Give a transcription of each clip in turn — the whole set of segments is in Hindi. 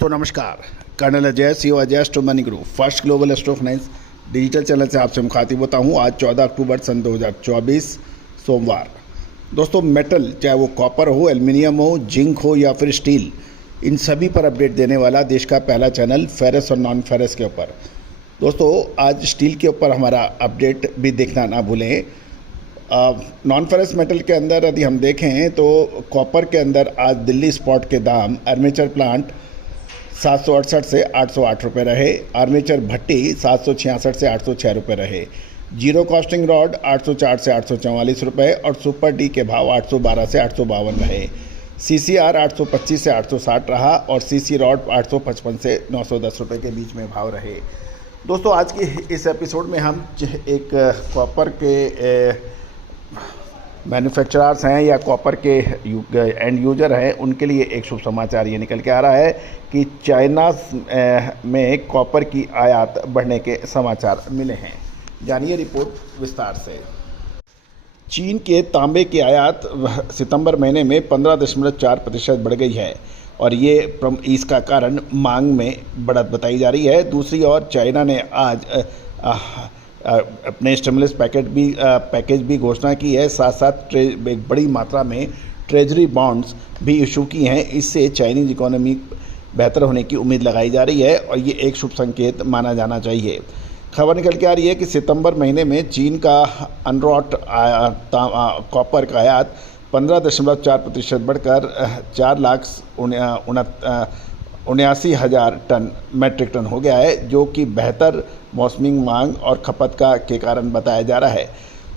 दोस्तों नमस्कार। Colonel Ajay CO Ajay astro money group first global astro finance digital channel से आपसे मुखातिब होता हूं। आज 14 अक्टूबर सन 2024 सोमवार। दोस्तों मेटल, चाहे वो कॉपर हो, एल्युमिनियम हो, जिंक हो या फिर स्टील, इन सभी पर अपडेट देने वाला देश का पहला चैनल फेरस और नॉन फेरस के ऊपर। दोस्तों आज स्टील के ऊपर हमारा अपडेट भी देखना ना भूलें। नॉन फेरस मेटल के अंदर यदि हम देखें तो कॉपर के अंदर आज दिल्ली स्पॉट के दाम आर्मेचर प्लांट 768 से 808 रुपये रहे, आर्मेचर भट्टी 766 से 806 रुपये रहे, जीरो कॉस्टिंग रॉड 804 से 844 रुपये और सुपर डी के भाव 812 से 852 रहे। CCR 825 से 860 रहा और CC रॉड 855 से 910 रुपये के बीच में भाव रहे। दोस्तों आज की इस एपिसोड में हम एक कॉपर के मैन्युफैक्चरर्स हैं या कॉपर के एंड यूजर हैं, उनके लिए एक शुभ समाचार ये निकल के आ रहा है कि चाइना में कॉपर की आयात बढ़ने के समाचार मिले हैं। जानिए रिपोर्ट विस्तार से। चीन के तांबे की आयात सितंबर महीने में 15.4% बढ़ गई है और ये इसका कारण मांग में बढ़त बताई जा रही है। दूसरी ओर चाइना ने आज अपने स्टिमुलस पैकेज भी घोषणा की है। साथ साथ एक बड़ी मात्रा में ट्रेजरी बॉन्ड्स भी इशू की हैं। इससे चाइनीज़ इकोनॉमी बेहतर होने की उम्मीद लगाई जा रही है और ये एक शुभ संकेत माना जाना चाहिए। खबर निकल के आ रही है कि सितंबर महीने में चीन का अनरॉट कॉपर का आयात 15.4% बढ़कर 4,79,000 टन मैट्रिक टन हो गया है, जो कि बेहतर मौसमी मांग और खपत के कारण बताया जा रहा है।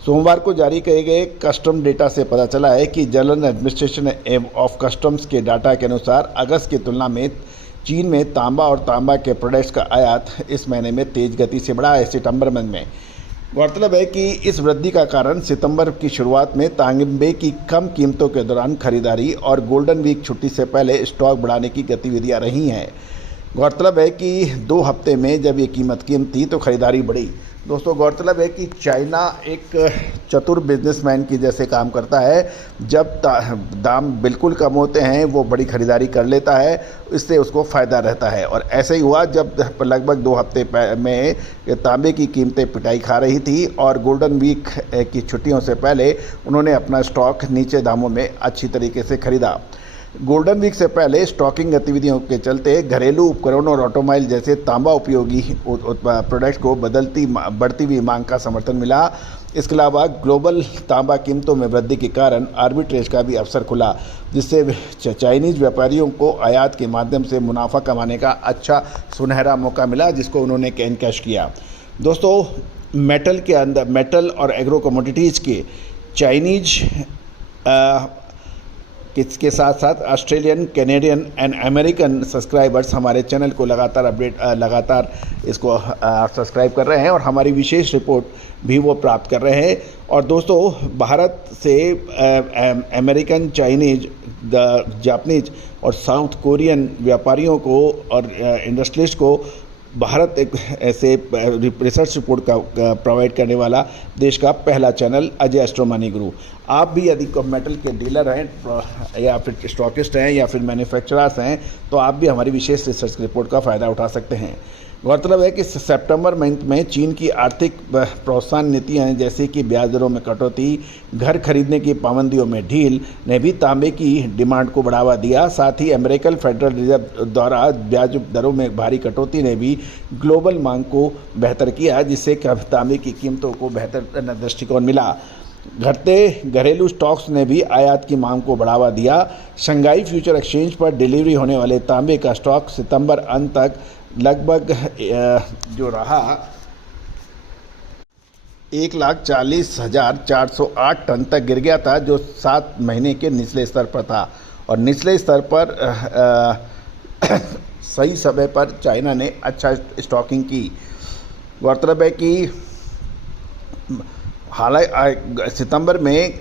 सोमवार को जारी किए गए कस्टम डेटा से पता चला है कि जनरल एडमिनिस्ट्रेशन ऑफ कस्टम्स के डाटा के अनुसार अगस्त की तुलना में चीन में तांबा और तांबा के प्रोडक्ट्स का आयात इस महीने में तेज़ गति से बढ़ा है। सितंबर महीने में गौरतलब है कि इस वृद्धि का कारण सितंबर की शुरुआत में तांबे की कम कीमतों के दौरान खरीदारी और गोल्डन वीक छुट्टी से पहले स्टॉक बढ़ाने की गतिविधियां रही हैं। गौरतलब है कि 2 हफ्ते में जब ये कीमत कम थी तो खरीदारी बढ़ी। दोस्तों गौरतलब है कि चाइना एक चतुर बिजनेसमैन की जैसे काम करता है। जब दाम बिल्कुल कम होते हैं वो बड़ी खरीदारी कर लेता है, इससे उसको फ़ायदा रहता है। और ऐसे ही हुआ जब लगभग 2 हफ्ते में तांबे की कीमतें पिटाई खा रही थी और गोल्डन वीक की छुट्टियों से पहले उन्होंने अपना स्टॉक नीचे दामों में अच्छी तरीके से खरीदा। गोल्डन वीक से पहले स्टॉकिंग गतिविधियों के चलते घरेलू उपकरण और ऑटोमोबाइल जैसे तांबा उपयोगी प्रोडक्ट्स को बढ़ती हुई मांग का समर्थन मिला। इसके अलावा ग्लोबल तांबा कीमतों में वृद्धि के कारण आर्बिट्रेज का भी अवसर खुला, जिससे चाइनीज़ व्यापारियों को आयात के माध्यम से मुनाफा कमाने का अच्छा सुनहरा मौका मिला, जिसको उन्होंने कैश किया। दोस्तों मेटल के अंदर, मेटल और एग्रो कमोडिटीज़ के चाइनीज इसके साथ साथ Australian, Canadian and American subscribers हमारे चैनल को लगातार इसको सब्सक्राइब कर रहे हैं और हमारी विशेष रिपोर्ट भी वो प्राप्त कर रहे हैं। और दोस्तों भारत से अमेरिकन, चाइनीज, जापानीज और साउथ कोरियन व्यापारियों को और इंडस्ट्रियलिस्ट को भारत एक ऐसे रिसर्च रिपोर्ट का प्रोवाइड करने वाला देश का पहला channel Ajay astro money group. आप भी यदि मेटल के डीलर हैं या फिर स्टॉकिस्ट हैं या फिर मैन्युफैक्चरर्स हैं तो आप भी हमारी विशेष रिसर्च रिपोर्ट का फ़ायदा उठा सकते हैं। गौरतलब है कि सितंबर में चीन की आर्थिक प्रोत्साहन नीतियाँ जैसे कि ब्याज दरों में कटौती, घर खरीदने की पाबंदियों में ढील ने भी तांबे की डिमांड को बढ़ावा दिया। साथ ही अमेरिकन फेडरल रिजर्व द्वारा ब्याज दरों में भारी कटौती ने भी ग्लोबल मांग को बेहतर किया, जिससे तांबे की कीमतों को बेहतर दृष्टिकोण मिला। घटते घरेलू स्टॉक्स ने भी आयात की मांग को बढ़ावा दिया। शंघाई फ्यूचर एक्सचेंज पर डिलीवरी होने वाले तांबे का स्टॉक सितंबर अंत तक लगभग जो रहा 1,40,408 टन तक गिर गया था, जो 7 महीने के निचले स्तर पर था। और निचले स्तर पर सही समय पर चाइना ने अच्छा स्टॉकिंग की। गौरतलब है कि हालांकि सितंबर में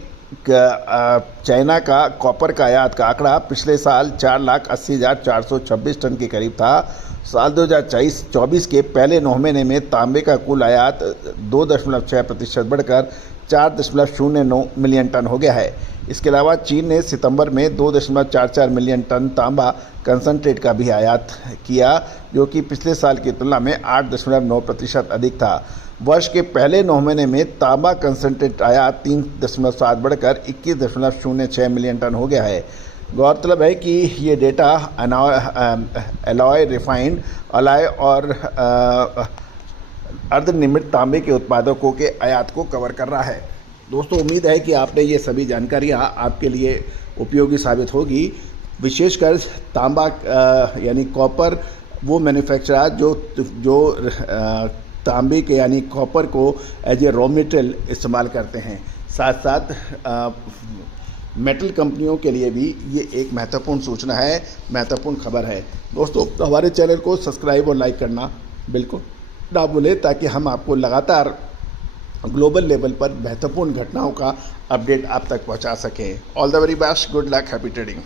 चाइना का कॉपर का आयात का आंकड़ा पिछले साल 4,80,426 टन के करीब था। साल 2024 के पहले 9 महीने में तांबे का कुल आयात 2.6% बढ़कर 4.09 मिलियन टन हो गया है। इसके अलावा चीन ने सितंबर में 2.44 मिलियन टन तांबा कंसंट्रेट का भी आयात किया, जो कि पिछले साल की तुलना में 8.9% अधिक था। वर्ष के पहले 9 महीने में तांबा कंसंट्रेट आयात 3.7 बढ़कर 21.06 मिलियन टन हो गया है। गौरतलब है कि ये डेटा एलॉय, रिफाइंड अलॉय और अर्धनिर्मित तांबे के उत्पादकों के आयात को कवर कर रहा है। दोस्तों, उम्मीद है कि आपने ये सभी जानकारियाँ आपके लिए उपयोगी साबित होगी। विशेषकर तांबा यानी कॉपर वो मैन्युफैक्चरर जो तांबे के यानी कॉपर को एज ए रॉ मटेरियल इस्तेमाल करते हैं। साथ साथ मेटल कंपनियों के लिए भी ये एक महत्वपूर्ण सूचना है, महत्वपूर्ण खबर है। दोस्तों, हमारे चैनल को सब्सक्राइब और लाइक करना बिल्कुल ना भूलें, ताकि हम आपको लगातार ग्लोबल लेवल पर महत्वपूर्ण घटनाओं का अपडेट आप तक पहुंचा सकें। All the very best, good luck, happy trading.